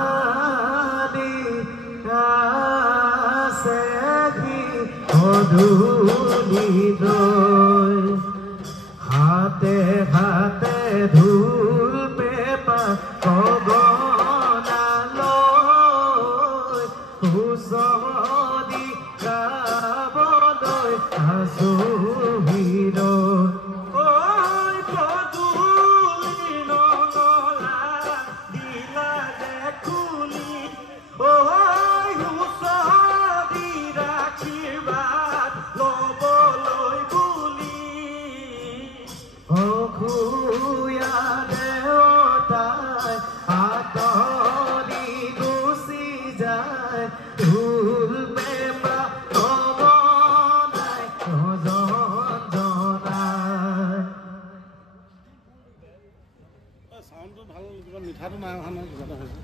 ৰঙালি আছে অধুনিত হাতে হাতে ধুল পেপা গগনালৈ হুঁচৰি গাবলৈ আছো মিঠাটো নাই অহা নহয় কিবা এটা হৈছে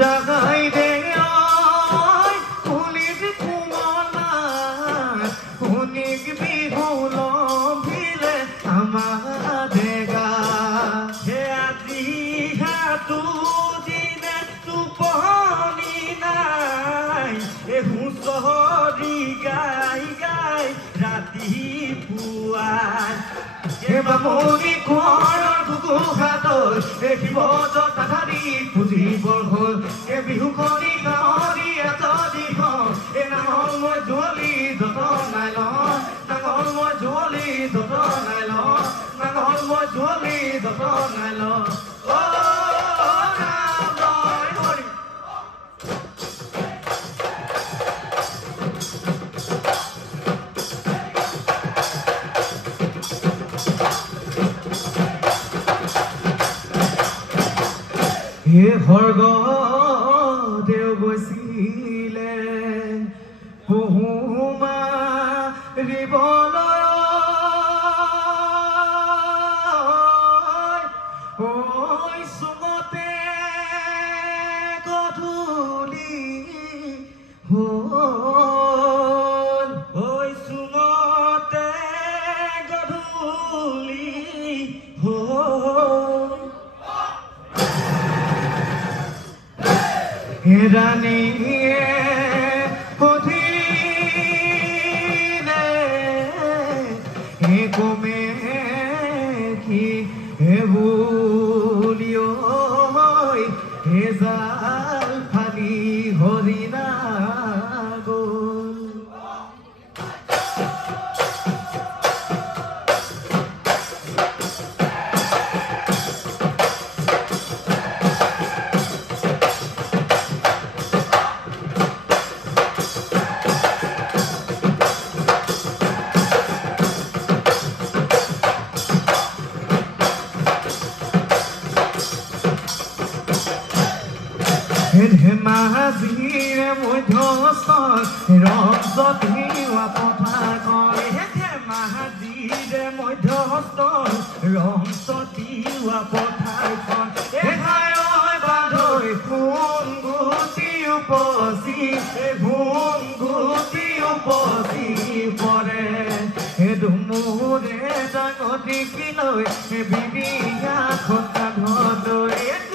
জাগাই দে চহৰি গাই গাই ৰাতিপুৱাই বামুণী কোঁৱৰৰ ঘুঘুঘাটৰ শিৱ জটাধাৰী পুজিবৰ হ'ল বিহুখনি গাঁৱৰী এজনী নাঙল মই জুৱলি যতনাই লওঁ নাঙল মই জুৱলি যতনাই লওঁ নাঙল মই জুৱলি যতনাই লওঁ সৰ্গ দেও গৈছিলে পহুমা ৰিবলৈ ঐ চুঙতে গধূলি হ'ল ঐ চুঙতে গধূলি হ'ল ৰাণীয়ে সুধিলে কমে কি বুলি জাল ফালি হৰিণা গ'ল ধেমাজিৰে মধ্যস্থল ৰঞ্জত হিৱা পথাৰখন ধেমাজিৰে মধ্যস্থল ৰঞ্জত হিৱা পথাৰখন বান্ধৈ ঘুমঘুটি উপচি পৰে ধুমুৰে ডাঙতি কিলৈ বিৰিয়া খটা ধলৈ